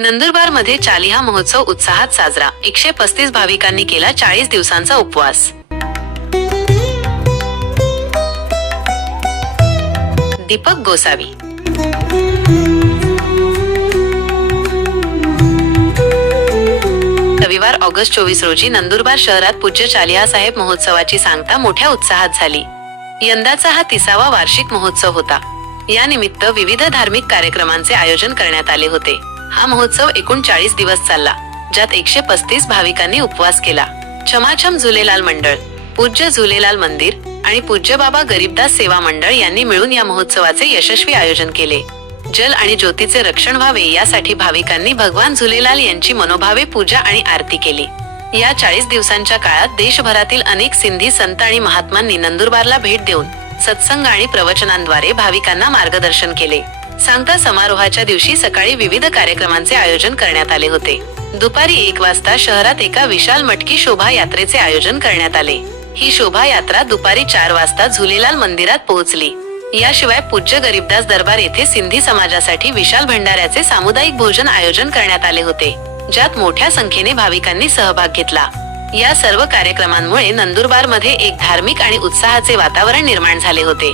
नंदुरबारमध्ये चालिहा महोत्सव उत्साहात साजरा. एकशे पस्तीस भाविकांनी केला चाळीस दिवसांचा उपवास. दीपक गोसावी. रविवार ऑगस्ट चोवीस रोजी नंदुरबार शहरात पूज्य चालिहा साहेब महोत्सवाची सांगता मोठ्या उत्साहात झाली. यंदाचा हा तिसावा वार्षिक महोत्सव होता. या निमित्त विविध धार्मिक कार्यक्रमांचे आयोजन करण्यात आले होते. हा महोत्सव एकूण चाळीस दिवस चालला ज्यात एकशे पस्तीस भाविकांनी उपवास केला. छमाछम झुलेलाल मंडळ पूज्य झुलेलाल मंदिर आणि पूज्य बाबा गरीबदास सेवा मंडळ यांनी मिळून या महोत्सवाचे यशस्वी आयोजन केले. जल आणि ज्योतीचे रक्षण व्हावे यासाठी भाविकांनी भगवान झुलेलाल यांची मनोभावे पूजा आणि आरती केली. या चाळीस दिवसांच्या काळात देशभरातील अनेक सिंधी संत आणि महात्मांनी नंदुरबारला भेट देऊन सत्संग आणि प्रवचनांद्वारे भाविकांना मार्गदर्शन केले. सांगता समारोहाच्या दिवशी सकाळी विविध कार्यक्रमांचे आयोजन करण्यात आले होते. दुपारी एक वाजता शहरात एका विशाल मटकी शोभा यात्रेचे आयोजन करण्यात आले. ही शोभायात्रा दुपारी चार वाजता झुलेलाल मंदिरात पोहोचली. याशिवाय पूज्य गरीबदास दरबार येथे सिंधी समाजासाठी विशाल भंडाऱ्याचे सामुदायिक भोजन आयोजन करण्यात आले होते ज्यात मोठ्या संख्येने भाविकांनी सहभाग घेतला. या सर्व कार्यक्रमांमुळे नंदुरबारमध्ये एक धार्मिक आणि उत्साहाचे वातावरण निर्माण झाले होते.